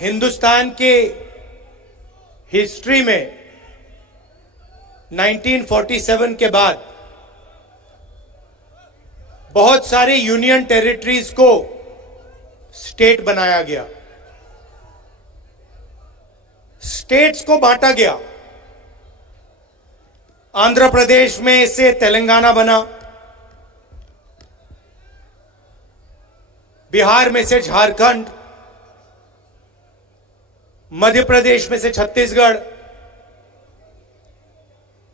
हिंदुस्तान के हिस्ट्री में 1947 के बाद बहुत सारे यूनियन टेरिटरीज को स्टेट बनाया गया, स्टेट्स को बांटा गया। आंध्र प्रदेश में से तेलंगाना बना, बिहार में से झारखंड, मध्य प्रदेश में से छत्तीसगढ़।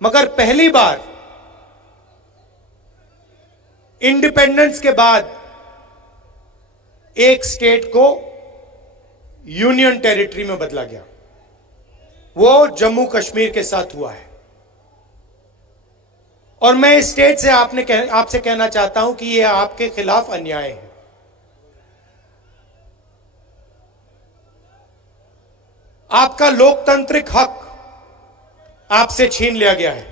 मगर पहली बार इंडिपेंडेंस के बाद एक स्टेट को यूनियन टेरिटरी में बदला गया, वो जम्मू कश्मीर के साथ हुआ है। और मैं इस स्टेट से आपसे कहना चाहता हूं कि यह आपके खिलाफ अन्याय है। आपका लोकतांत्रिक हक आपसे छीन लिया गया है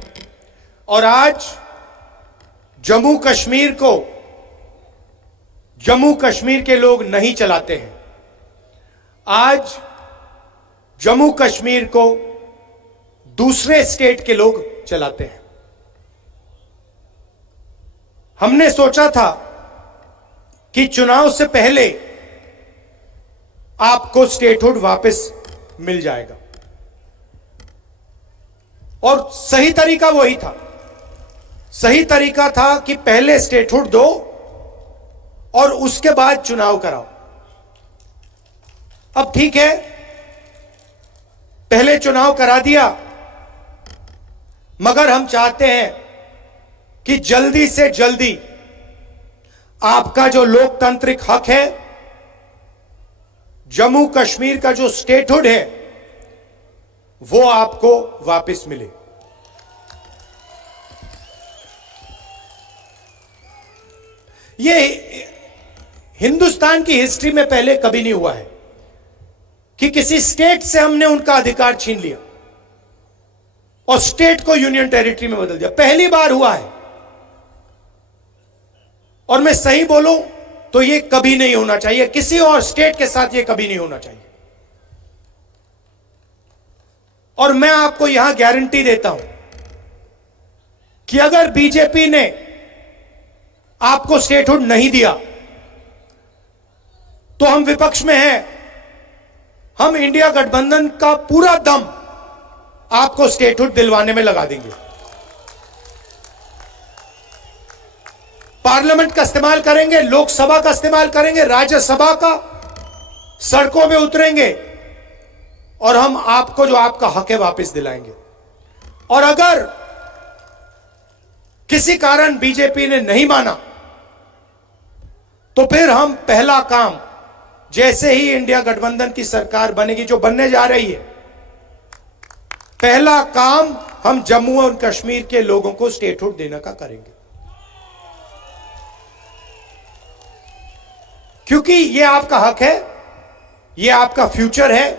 और आज जम्मू कश्मीर के लोग नहीं चलाते हैं। आज जम्मू कश्मीर को दूसरे स्टेट के लोग चलाते हैं। हमने सोचा था कि चुनाव से पहले आपको स्टेटहुड वापस मिल जाएगा और सही तरीका वही था। सही तरीका था कि पहले स्टेटहुड दो और उसके बाद चुनाव कराओ। अब ठीक है, पहले चुनाव करा दिया, मगर हम चाहते हैं कि जल्दी से जल्दी आपका जो लोकतांत्रिक हक है, जम्मू कश्मीर का जो स्टेटहुड है, वो आपको वापस मिले। ये हिंदुस्तान की हिस्ट्री में पहले कभी नहीं हुआ है कि किसी स्टेट से हमने उनका अधिकार छीन लिया और स्टेट को यूनियन टेरिटरी में बदल दिया। पहली बार हुआ है और मैं सही बोलूं तो ये कभी नहीं होना चाहिए, किसी और स्टेट के साथ ये कभी नहीं होना चाहिए। और मैं आपको यहां गारंटी देता हूं कि अगर बीजेपी ने आपको स्टेटहुड नहीं दिया तो हम विपक्ष में हैं, हम इंडिया गठबंधन का पूरा दम आपको स्टेटहुड दिलवाने में लगा देंगे। पार्लियामेंट का इस्तेमाल करेंगे, लोकसभा का इस्तेमाल करेंगे, राज्यसभा का, सड़कों में उतरेंगे और हम आपको जो आपका हक है वापस दिलाएंगे। और अगर किसी कारण बीजेपी ने नहीं माना तो फिर हम पहला काम, जैसे ही इंडिया गठबंधन की सरकार बनेगी, जो बनने जा रही है, पहला काम हम जम्मू और कश्मीर के लोगों को स्टेटहुड देने का करेंगे, क्योंकि यह आपका हक है, यह आपका फ्यूचर है।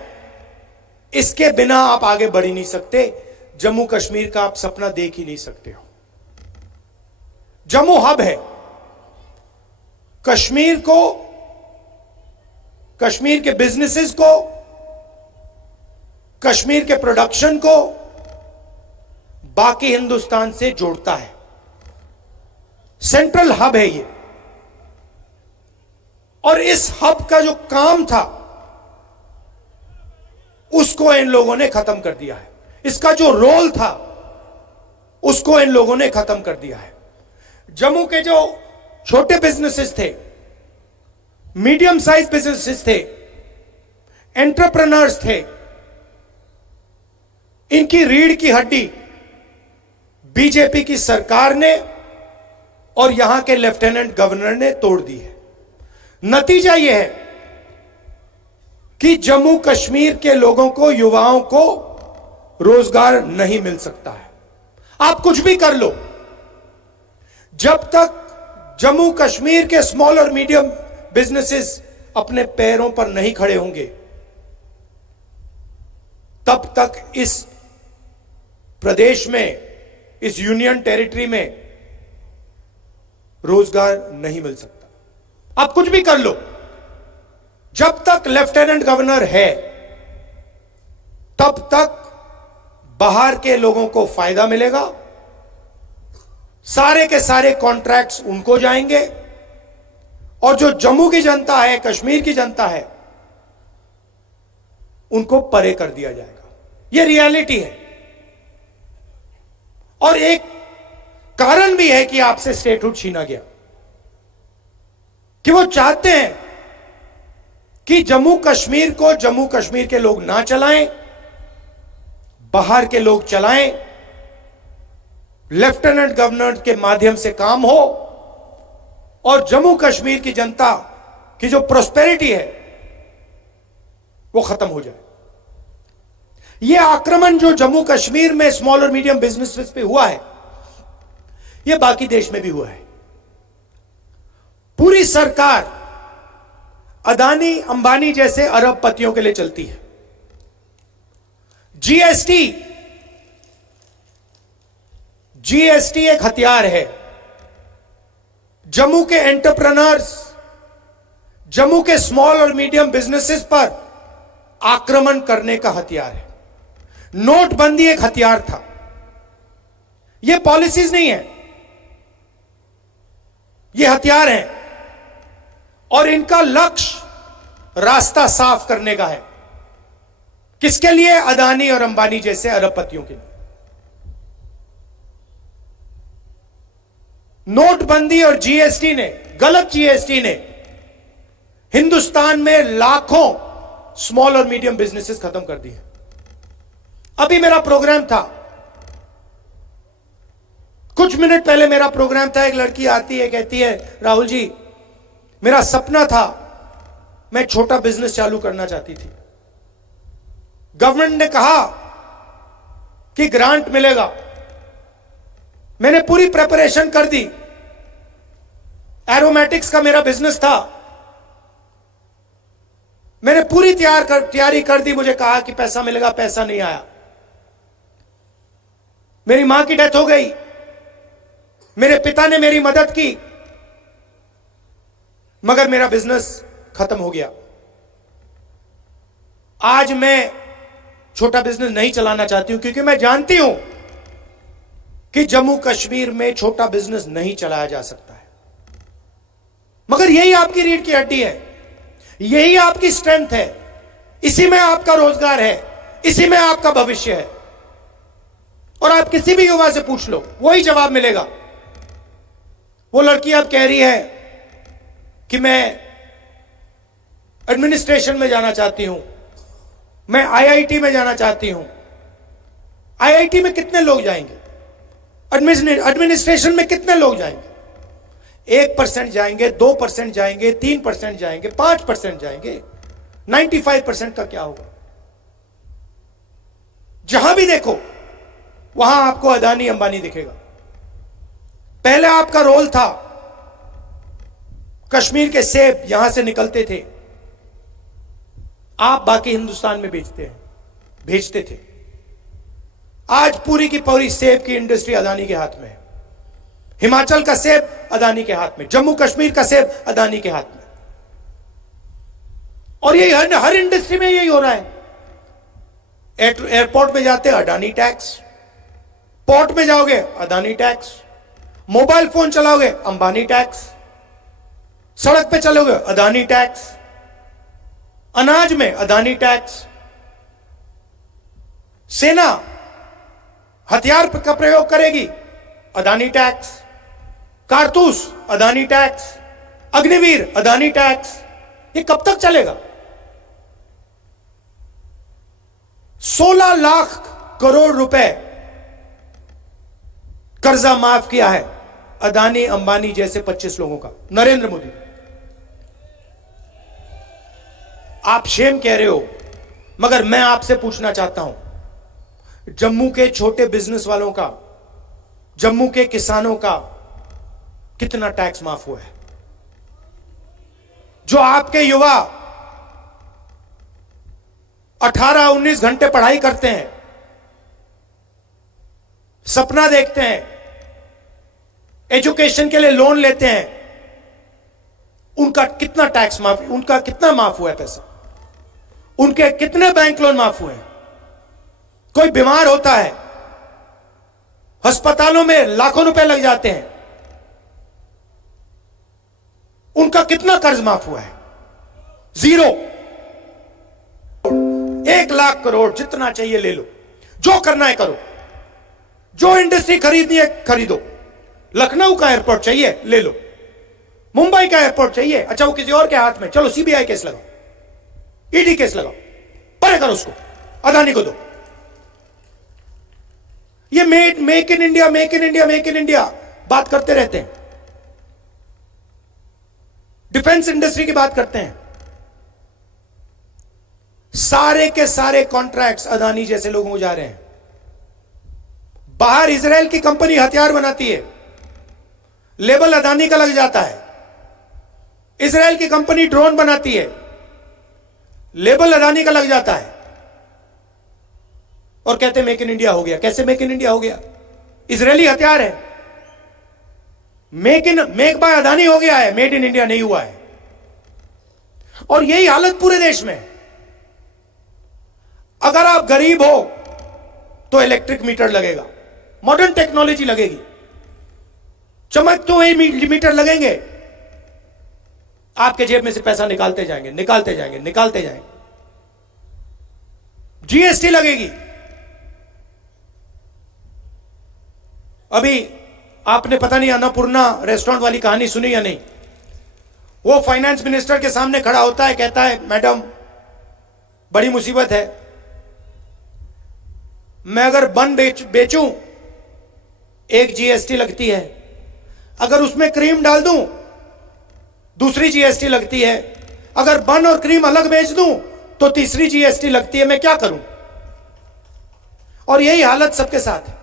इसके बिना आप आगे बढ़ ही नहीं सकते। जम्मू कश्मीर का आप सपना देख ही नहीं सकते हो। जम्मू हब है, कश्मीर को, कश्मीर के बिजनेसेस को, कश्मीर के प्रोडक्शन को बाकी हिंदुस्तान से जोड़ता है। सेंट्रल हब है ये। और इस हब का जो काम था उसको इन लोगों ने खत्म कर दिया है। इसका जो रोल था उसको इन लोगों ने खत्म कर दिया है। जम्मू के जो छोटे बिजनेसेस थे, मीडियम साइज बिजनेसेस थे, एंटरप्रेन्योर्स थे, इनकी रीढ़ की हड्डी बीजेपी की सरकार ने और यहां के लेफ्टिनेंट गवर्नर ने तोड़ दी है। नतीजा यह है कि जम्मू कश्मीर के लोगों को, युवाओं को रोजगार नहीं मिल सकता है। आप कुछ भी कर लो, जब तक जम्मू कश्मीर के स्मॉल और मीडियम बिजनेसेस अपने पैरों पर नहीं खड़े होंगे, तब तक इस प्रदेश में, इस यूनियन टेरिटरी में रोजगार नहीं मिल सकता। आप कुछ भी कर लो, जब तक लेफ्टिनेंट गवर्नर है तब तक बाहर के लोगों को फायदा मिलेगा, सारे के सारे कॉन्ट्रैक्ट्स उनको जाएंगे, और जो जम्मू की जनता है, कश्मीर की जनता है, उनको परे कर दिया जाएगा। यह रियलिटी है। और एक कारण भी है कि आपसे स्टेटहुड छीना गया, कि वो चाहते हैं कि जम्मू कश्मीर को जम्मू कश्मीर के लोग ना चलाएं, बाहर के लोग चलाएं, लेफ्टिनेंट गवर्नर के माध्यम से काम हो, और जम्मू कश्मीर की जनता की जो प्रोस्पेरिटी है वो खत्म हो जाए। यह आक्रमण जो जम्मू कश्मीर में स्मॉल और मीडियम बिजनेसेस पे हुआ है, यह बाकी देश में भी हुआ है। पूरी सरकार अदानी अंबानी जैसे अरबपतियों के लिए चलती है। जीएसटी एक हथियार है। जम्मू के एंटरप्रेन्योर्स, जम्मू के स्मॉल और मीडियम बिजनेसेस पर आक्रमण करने का हथियार है। नोटबंदी एक हथियार था। यह पॉलिसीज नहीं है, यह हथियार हैं, और इनका लक्ष्य रास्ता साफ करने का है। किसके लिए? अदानी और अंबानी जैसे अरबपतियों के लिए। नोटबंदी और जीएसटी ने, गलत जीएसटी ने हिंदुस्तान में लाखों स्मॉल और मीडियम बिजनेसेस खत्म कर दिए। अभी मेरा प्रोग्राम था, कुछ मिनट पहले मेरा प्रोग्राम था। एक लड़की आती है, कहती है, राहुल जी मेरा सपना था, मैं छोटा बिजनेस चालू करना चाहती थी। गवर्नमेंट ने कहा कि ग्रांट मिलेगा। मैंने पूरी प्रिपरेशन कर दी। एरोमेटिक्स का मेरा बिजनेस था, मैंने पूरी तैयारी कर दी। मुझे कहा कि पैसा मिलेगा, पैसा नहीं आया। मेरी मां की डेथ हो गई, मेरे पिता ने मेरी मदद की, मगर मेरा बिजनेस खत्म हो गया। आज मैं छोटा बिजनेस नहीं चलाना चाहती हूं, क्योंकि मैं जानती हूं कि जम्मू कश्मीर में छोटा बिजनेस नहीं चलाया जा सकता है। मगर यही आपकी रीढ़ की हड्डी है, यही आपकी स्ट्रेंथ है, इसी में आपका रोजगार है, इसी में आपका भविष्य है। और आप किसी भी युवा से पूछ लो, वही जवाब मिलेगा। वो लड़की अब कह रही है कि मैं एडमिनिस्ट्रेशन में जाना चाहती हूं, मैं आईआईटी में जाना चाहती हूं। आईआईटी में कितने लोग जाएंगे? एडमिनिस्ट्रेशन में कितने लोग जाएंगे? 1% जाएंगे, 2% जाएंगे, 3% जाएंगे, 5% जाएंगे। 95% का क्या होगा? जहां भी देखो वहां आपको अदानी अंबानी दिखेगा। पहले आपका रोल था, कश्मीर के सेब यहां से निकलते थे, आप बाकी हिंदुस्तान में भेजते थे। आज पूरी की पूरी सेब की इंडस्ट्री अदानी के हाथ में है। हिमाचल का सेब अदानी के हाथ में, जम्मू कश्मीर का सेब अदानी के हाथ में। और यही हर इंडस्ट्री में यही हो रहा है। एयरपोर्ट में जाते अडानी टैक्स, पोर्ट में जाओगे अदानी टैक्स, मोबाइल फोन चलाओगे अंबानी टैक्स, सड़क पे चलोगे अदानी टैक्स, अनाज में अदानी टैक्स, सेना हथियार का प्रयोग करेगी अदानी टैक्स, कारतूस अदानी टैक्स, अग्निवीर अदानी टैक्स। ये कब तक चलेगा? 16 लाख करोड़ रुपए कर्जा माफ किया है अदानी अंबानी जैसे 25 लोगों का, नरेंद्र मोदी। आप शेम कह रहे हो, मगर मैं आपसे पूछना चाहता हूं, जम्मू के छोटे बिजनेस वालों का, जम्मू के किसानों का कितना टैक्स माफ हुआ है? जो आपके युवा 18-19 घंटे पढ़ाई करते हैं, सपना देखते हैं, एजुकेशन के लिए लोन लेते हैं, उनका कितना टैक्स माफ, उनका कितना माफ हुआ है पैसा, उनके कितने बैंक लोन माफ हुए हैं। कोई बीमार होता है, अस्पतालों में लाखों रुपए लग जाते हैं, उनका कितना कर्ज माफ हुआ है? 0। 1 लाख करोड़, जितना चाहिए ले लो, जो करना है करो, जो इंडस्ट्री खरीदनी है खरीदो। लखनऊ का एयरपोर्ट चाहिए ले लो, मुंबई का एयरपोर्ट चाहिए, अच्छा वो किसी और के हाथ में, चलो सीबीआई केस लगाओ, ईडी केस लगाओ, परे करो उसको, अदानी को दो। ये make in India, make in India, make in India बात करते रहते हैं, डिफेंस इंडस्ट्री की बात करते हैं। सारे के सारे कॉन्ट्रैक्ट्स अदानी जैसे लोगों को जा रहे हैं। बाहर इजराइल की कंपनी हथियार बनाती है, लेबल अदानी का लग जाता है। इजराइल की कंपनी ड्रोन बनाती है, लेबल अदानी का लग जाता है, और कहते हैं मेक इन इंडिया हो गया। कैसे मेक इन इंडिया हो गया? इजरायली हथियार है, मेक बाय अदानी हो गया है, मेड इन इंडिया नहीं हुआ है। और यही हालत पूरे देश में। अगर आप गरीब हो तो इलेक्ट्रिक मीटर लगेगा, मॉडर्न टेक्नोलॉजी लगेगी, चमकते हुए मीटर लगेंगे, आपके जेब में से पैसा निकालते जाएंगे, निकालते जाएंगे, निकालते जाएंगे। जीएसटी लगेगी। अभी आपने पता नहीं अन्नपूर्णा रेस्टोरेंट वाली कहानी सुनी या नहीं। वो फाइनेंस मिनिस्टर के सामने खड़ा होता है, कहता है मैडम बड़ी मुसीबत है, मैं अगर बन बेचूं 1 जीएसटी लगती है, अगर उसमें क्रीम डाल दूं दूसरी जीएसटी लगती है, अगर बन और क्रीम अलग बेच दूं तो तीसरी जीएसटी लगती है, मैं क्या करूं? और यही हालत सबके साथ है।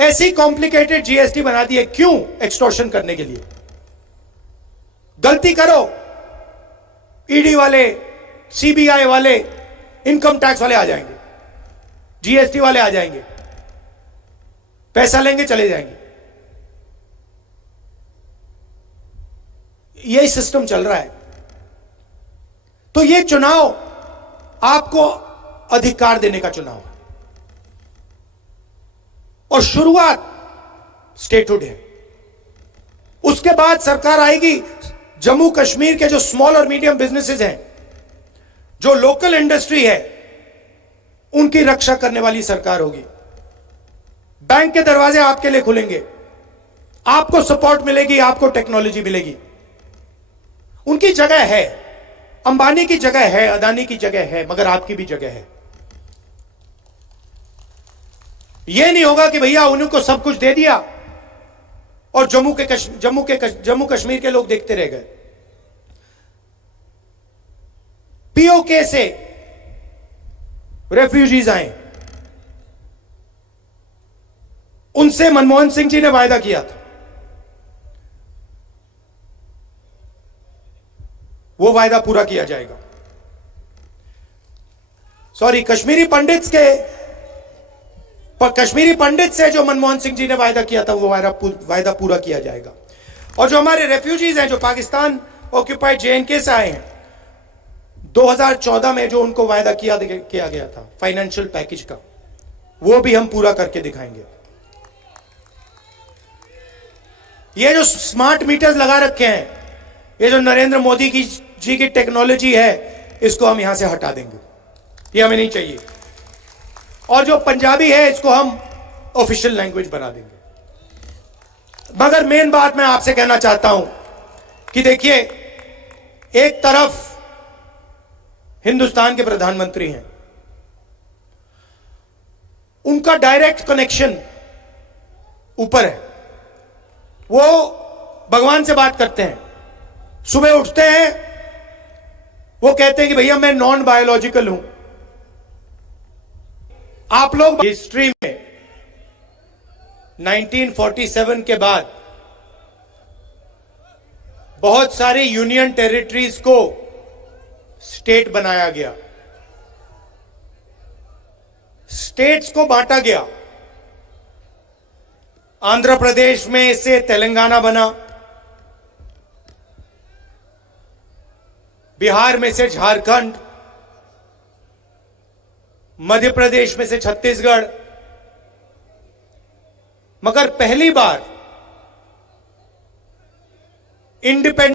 ऐसी कॉम्प्लिकेटेड जीएसटी बना दी है, क्यों? एक्सटॉर्शन करने के लिए। गलती करो, ईडी वाले, सीबीआई वाले, इनकम टैक्स वाले आ जाएंगे, जीएसटी वाले आ जाएंगे, पैसा लेंगे चले जाएंगे। यही सिस्टम चल रहा है। तो यह चुनाव आपको अधिकार देने का चुनाव है, और शुरुआत स्टेटहुड है। उसके बाद सरकार आएगी, जम्मू कश्मीर के जो स्मॉल और मीडियम बिजनेसेस हैं, जो लोकल इंडस्ट्री है, उनकी रक्षा करने वाली सरकार होगी। बैंक के दरवाजे आपके लिए खुलेंगे, आपको सपोर्ट मिलेगी, आपको टेक्नोलॉजी मिलेगी। उनकी जगह है, अंबानी की जगह है, अदानी की जगह है, मगर आपकी भी जगह है। यह नहीं होगा कि भैया उनको सब कुछ दे दिया और जम्मू कश्मीर के लोग देखते रह गए। पीओके से रेफ्यूजीज आए, उनसे मनमोहन सिंह जी ने वायदा किया था, वो वायदा पूरा किया जाएगा। सॉरी, कश्मीरी पंडित से जो मनमोहन सिंह जी ने वायदा किया था, वो वायदा पूरा किया जाएगा। और जो हमारे रेफ्यूजीज हैं, जो पाकिस्तान ऑक्यूपाइड जेएनके से आए हैं, 2014 में जो उनको वायदा किया गया था फाइनेंशियल पैकेज का, वो भी हम पूरा करके दिखाएंगे। ये जो स्मार्ट मीटर्स लगा रखे हैं, ये जो नरेंद्र मोदी जी की टेक्नोलॉजी है, इसको हम यहां से हटा देंगे, ये हमें नहीं चाहिए। और जो पंजाबी है, इसको हम ऑफिशियल लैंग्वेज बना देंगे। मगर मेन बात मैं आपसे कहना चाहता हूं कि देखिए, एक तरफ हिंदुस्तान के प्रधानमंत्री हैं, उनका डायरेक्ट कनेक्शन ऊपर है, वो भगवान से बात करते हैं। सुबह उठते हैं, वो कहते हैं कि भैया मैं नॉन बायोलॉजिकल हूं। आप लोग हिस्ट्री में 1947 के बाद बहुत सारे यूनियन टेरिटरीज को स्टेट बनाया गया, स्टेट्स को बांटा गया। आंध्र प्रदेश में से तेलंगाना बना, बिहार में से झारखंड, मध्य प्रदेश में से छत्तीसगढ़, मगर पहली बार इंडिपेंडेंट